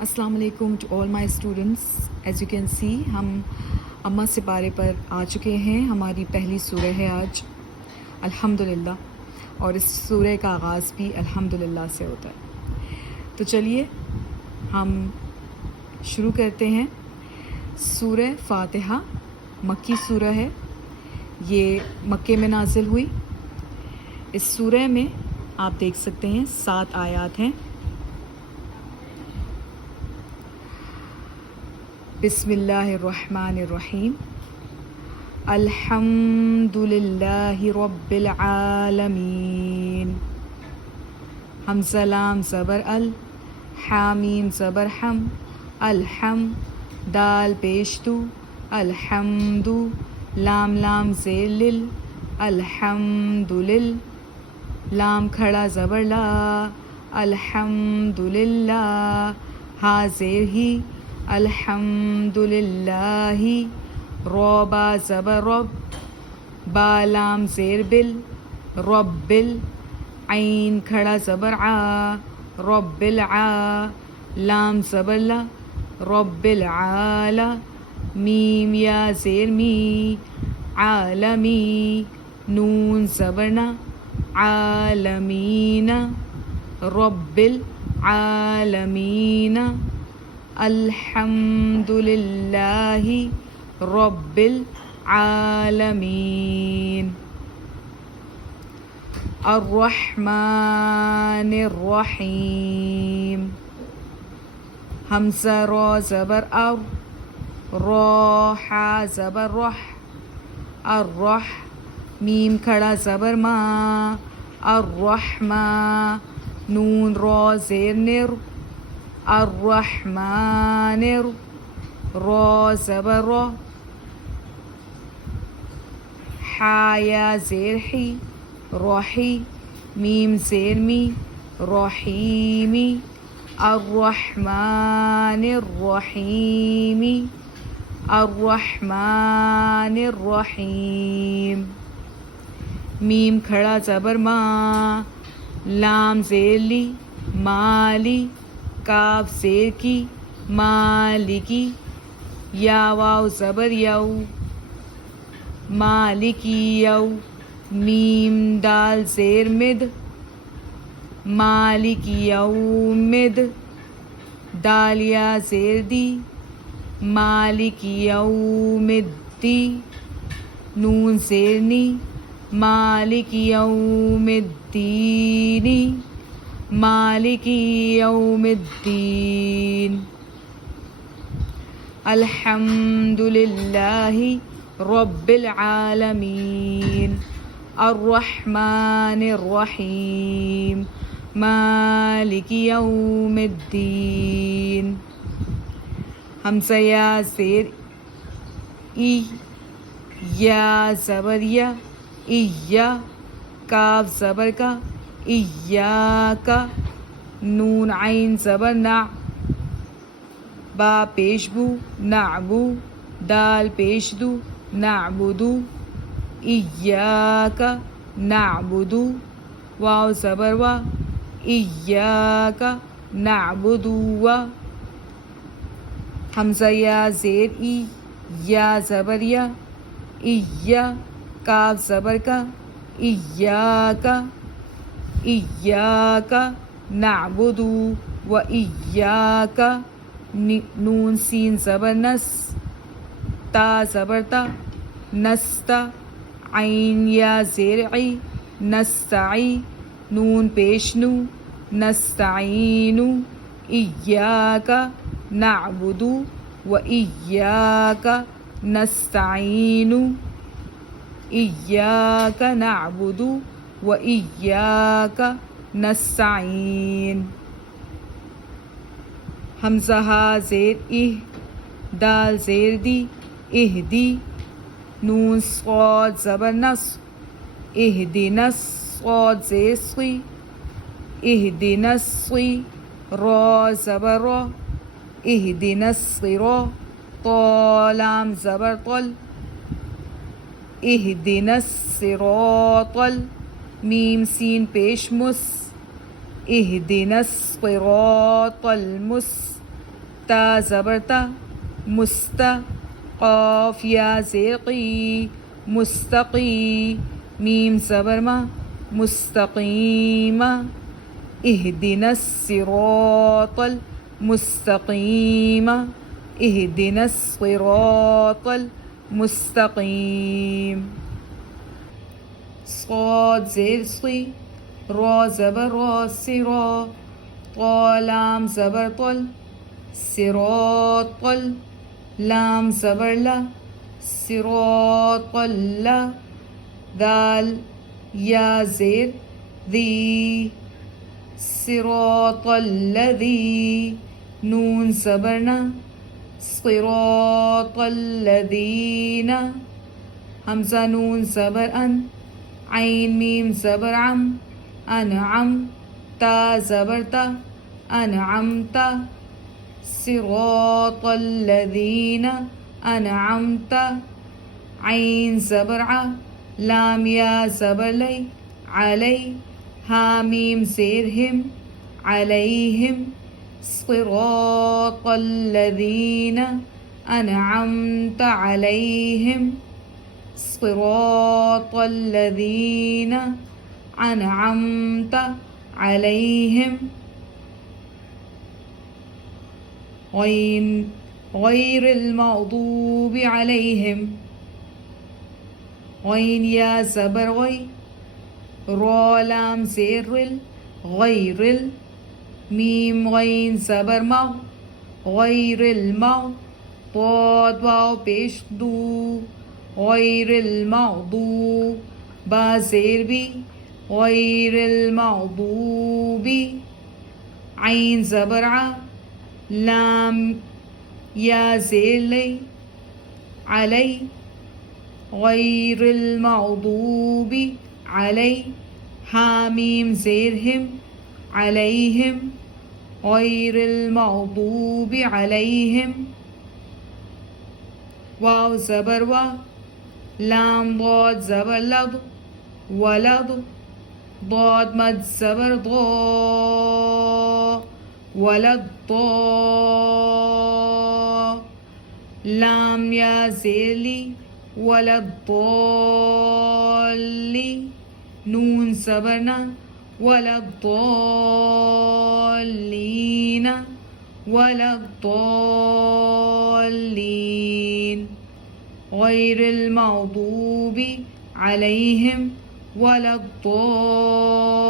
السلام علیکم to all my students. As you can see ہم اما سے پارے پر آ چکے ہیں. ہماری پہلی سورہ ہے آج الحمدللہ، اور اس سورہ کا آغاز بھی الحمدللہ سے ہوتا ہے. تو چلیے ہم شروع کرتے ہیں. سورہ فاتحہ مکی سورہ ہے. یہ مکے میں نازل ہوئی. اس سورہ میں آپ دیکھ سکتے ہیں 7 آیات ہیں. بسم اللہ الرحمن الرحیم. الحمد للہ رب العالمین. حمزہ لام زبر ال، حامیم زبر ہم، الحم دال پیش دو، الحمد لام لام زیر لل، الحمد لل لام کھڑا زبر لا، الحمد للہ ہا زیر ہی، الحمد للہ روبا زبر رب، با لام زیر بل، رب عین کھڑا زبر آ، رب العا لام زبر لا، رب العالا میم یا زیر می، عالمی نون زبرنا، عالمین رب العالمین. الحمد للہ رب العالمین. الرحمن الرحیم. حمزہ را زبر ار، را حا زبر رح، الرح میم کھڑا زبر ما، الرحمہ نون را زیر نر، الرحمن را زبر را، حا یا زیر حی، رحی میم زیر می، رحیمی. الرحمن الرحیم، الرحمن الرحیم میم کھڑا زبر ما، لام زیر لی، مالی کاف زیر کی، مالکی یا واو زبر یو، مالکی یو میم دال زیر مد، مالکی یومد دال یا زیر دی، مالکی یوم الدی نون زیر نی، مالکی یوم الدین، مالکی یوم الدین. الحمد للہ رب العالمین. الرحمن الرحیم مالک یوم الدین. حمزہ یا زیر ای، یا زبر یا، ایا کاف زبر کا، ایاکا نون عین زبر نع، با پیش بو، نعبو دال پیش دو، نعبدو ایاکا نعبدو واو زبر وا، ایاکا نعبدو وا. حمزہ یا زیر ای، یا زبر یا، ایا کاف زبر کا، ایاکا ایاکا نعبدو و ایاکا نون سین زبر نس، تا زبر تا، نستا عین یا زیر عی، نستعی نون پیش نو، نستعینو ایاکا نعبدو و ایاکا نستعینو، ایاکا نعبدو و ایاکا نستعین. حمزہ ہا زیر اہ، دال زیر دی، اہدی نون صاد زبر نص، اہدنا صاد زیر صی، اہدنا الصی را زبر را، اہدنا الصراط طا لام زبر طل، اہدنا الصراط میم سین پیش مس، اہدنا الصراط تا زبر تا مستا قاف یا زیر قی مستقی میم زبر ما مستقیم اهدنا الصراط المستقیم اهدنا الصراط المستقیم صاد زیر صی را زبر را سرا طا لام زبر طل صراط لام زبر لا صراط لا دال یا زیر ذی صراط الذی نون زبرنا صراط الذین حمزہ نون زبر ان عین میم زبر عم انعم تا زبر تا انعمت صراط الذین انعمت عین زبر ع لام یا زبر لی علی حامیم زیرہم علیہم صراط الذین انعمت علیہم صراط الذین انعمت علیہم غین غیر المغضوب علیہم غین یا زبر غی را لام زیر غیر میم غین زبر مغ غیر المغ ضاد واو پیش دو غیر المغضوب با زیر بی غیر المغضوب عین زبر ع لام یا زیر لی علی غیر المغضوب علی حامیم زیرہم علیہم غیر المغضوب علیہم واو زبر وا لام ضاد زبر لض ولض ضاد مد زبر ضا ولد ضا لام یا زیر لی ولد ضالی نون زبرنا ولا الضالين ولا الضالين غير المغضوب عليهم ولا الضالين